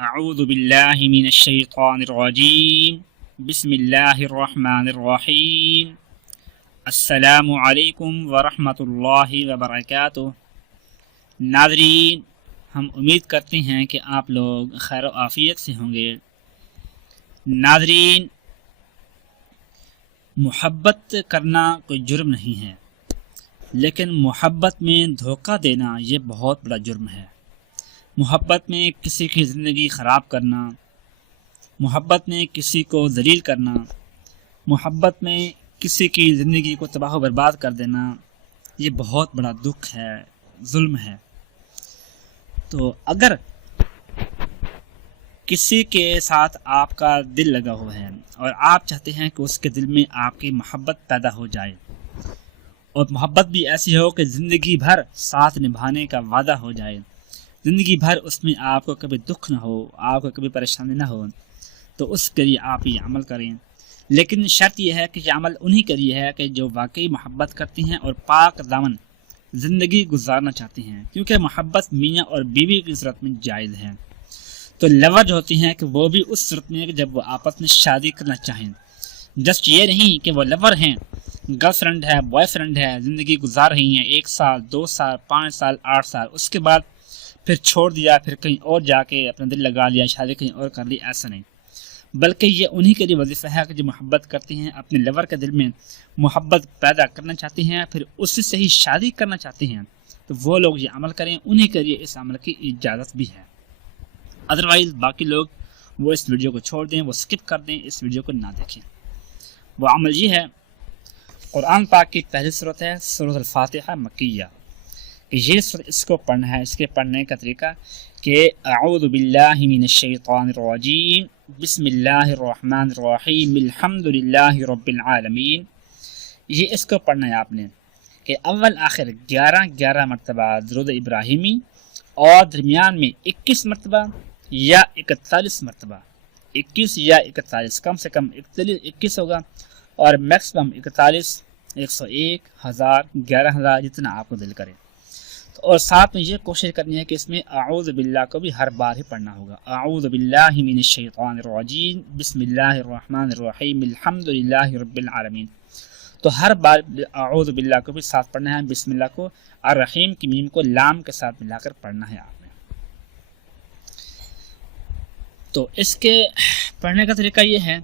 अऊज़बिल्लिमिनश्शैतानिर्रजीम बिस्मिल्लाहिर्रहमानिर्रहीम अस्सलामु अलैकुम वरहमतुल्लाहि वबरकातुहू नादरीन हम उम्मीद करते हैं कि आप लोग खैर आफ़ियत से होंगे नादरीन मोहब्बत करना कोई जुर्म नहीं है लेकिन मोहब्बत में धोखा देना ये बहुत बड़ा जुर्म है मोहब्बत में किसी की ज़िंदगी ख़राब करना, मोहब्बत में किसी को जलील करना, मोहब्बत में किसी की ज़िंदगी को तबाह बर्बाद कर देना, ये बहुत बड़ा दुख है, जुल्म है। तो अगर किसी के साथ आपका दिल लगा हुआ है और आप चाहते हैं कि उसके दिल में आपकी मोहब्बत पैदा हो जाए, और मोहब्बत भी ऐसी हो कि ज़िंदगी भर साथ निभाने का वादा हो जाए ज़िंदगी भर उसमें आपको कभी दुख ना हो, आपको कभी परेशानी ना हो तो उसके लिए आप ये अमल करें। लेकिन शर्त यह है कि यह अमल उन्हीं के लिए है कि जो वाकई मोहब्बत करती हैं और पाक दामन ज़िंदगी गुजारना चाहती हैं, क्योंकि मोहब्बत मियाँ और बीवी की सूरत में जायज़ है। तो लवर जो होती हैं कि वो भी उस सूरत में जब वो आपस में शादी करना चाहें। जस्ट ये नहीं कि वो लवर हैं, गर्लफ्रेंड है, बॉयफ्रेंड है, ज़िंदगी गुजार रही हैं, एक साल, दो साल, पाँच साल, आठ साल, उसके बाद फिर छोड़ दिया, फिर कहीं और जाके अपना दिल लगा लिया, शादी कहीं और कर ली, ऐसा नहीं। बल्कि ये उन्हीं के लिए वजीफ़ा है कि जो मोहब्बत करती हैं, अपने लवर के दिल में मोहब्बत पैदा करना चाहती हैं, फिर उससे ही शादी करना चाहती हैं तो वो लोग ये अमल करें, उन्हीं के लिए इस अमल की इजाज़त भी है। अदरवाइज़ बाकी लोग वो इस वीडियो को छोड़ दें, वो स्किप कर दें, इस वीडियो को ना देखें। वो अमल ये है, कुरान पाक की पहली सूरत है, सूरत अल-फातिहा मकिया ये इसको पढ़ना है, इसके पढ़ने का तरीका कि आउज़बिल्लिमिनश्शैतानिर्रजीम बिस्मिल्लाहिर्रहमानिर्रहीम अल्हम्दुलिल्लाहि ये इसको पढ़ना है आपने कि अव्वल, आखिर ग्यारह ग्यारह मरतबा दरुद इब्राहिमी और दरमियान में इक्कीस मरतबा या इकतालीस मरतबा। इक्कीस या इकतालीस, कम से कम इकतालीस, इक्कीस होगा और मैक्सिमम इकतालीस, एक सौ एक, हज़ार, ग्यारह हज़ार, जितना आपको दिल करे। और साथ में ये कोशिश करनी है कि इसमें आऊज़ बिल्ला को भी हर बार ही पढ़ना होगा। आऊज़ बिल्लाशैतानरजीम आलमीन। तो हर बार आऊज़ बिल्ला को भी साथ पढ़ना है। बिस्मिल्लाह को और रहीम की मीम को लाम के साथ मिलाकर पढ़ना है आपने। तो इसके पढ़ने का तरीका ये है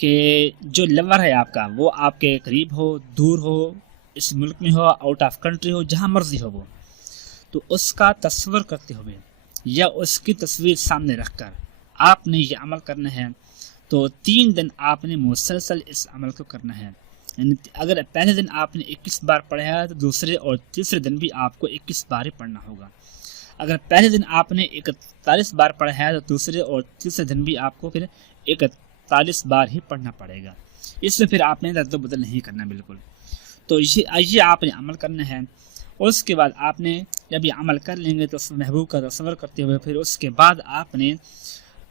कि जो लवर है आपका, वो आपके करीब हो, दूर हो, इस मुल्क में हो आउट ऑफ़ कंट्री हो, जहाँ मर्ज़ी हो वो। तो उसका तस्वर करते हुए या उसकी तस्वीर सामने रख कर आपने ये अमल करना है तो तीन दिन आपने मुसलसल इस अमल को करना है। अगर पहले दिन आपने 21 बार पढ़ा है तो दूसरे और तीसरे दिन भी आपको 21 बार ही पढ़ना होगा। अगर पहले दिन आपने इकतालीस बार पढ़ा है तो दूसरे और तीसरे दिन भी आपको फिर इकतालीस बार ही पढ़ना पड़ेगा। इसमें फिर आपने रद्द बदल नहीं करना, बिल्कुल। तो ये ये आपने अमल करना है। और उसके बाद आपने जब ये अमल कर लेंगे तो महबूब का तस्वर करते हुए फिर उसके बाद आपने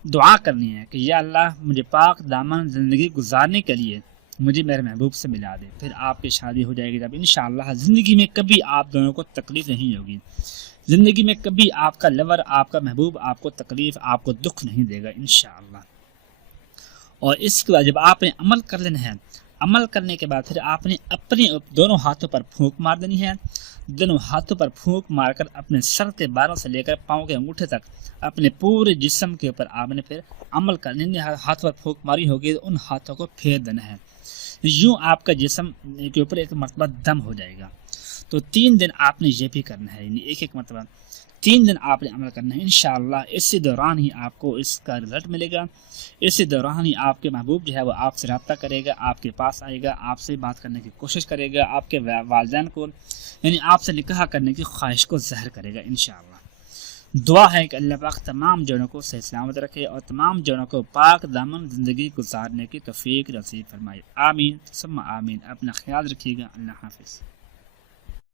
दुआ करनी है कि या अल्लाह मुझे पाक दामन ज़िंदगी गुजारने के लिए मुझे मेरे महबूब से मिला दे। फिर आपकी शादी हो जाएगी जब इन ज़िंदगी में कभी आप दोनों को तकलीफ़ नहीं होगी। ज़िंदगी में कभी आपका लवर आपका महबूब आपको तकलीफ़, आपको दुख नहीं देगा इन और इसके बाद जब आपने अमल कर लेना है, अमल करने के बाद फिर आपने अपने दोनों हाथों पर फूंक मार देनी है। दोनों हाथों पर फूंक मारकर अपने सर के बारों से लेकर पाँव के अंगूठे तक अपने पूरे जिस्म के ऊपर आपने फिर अमल कर जिन हाथ पर फूंक मारी होगी तो उन हाथों को फेर देना है। यूँ आपका जिसम के ऊपर एक मरतबा दम हो जाएगा। तो तीन दिन आपने ये भी करना है एक एक मरतबा तीन दिन आपने अमल करना है इन इसी दौरान ही आपको इसका रिज़ल्ट मिलेगा। इसी दौरान ही आपके महबूब जो है वो आपसे रबता करेगा, आपके पास आएगा, आपसे बात करने की कोशिश करेगा, आपके वालदेन को, यानी आपसे निकाह करने की ख्वाहिश को जहर करेगा इन दुआ है कि अल्लाह पाक तमाम जनों को सही सलामत रखे और तमाम जनों को पाक दामन ज़िंदगी गुजारने की तफीक नसीब फरमाए। आमीन सम आमीन। अपना ख्याल रखिएगा। अल्लाह हाफिज़।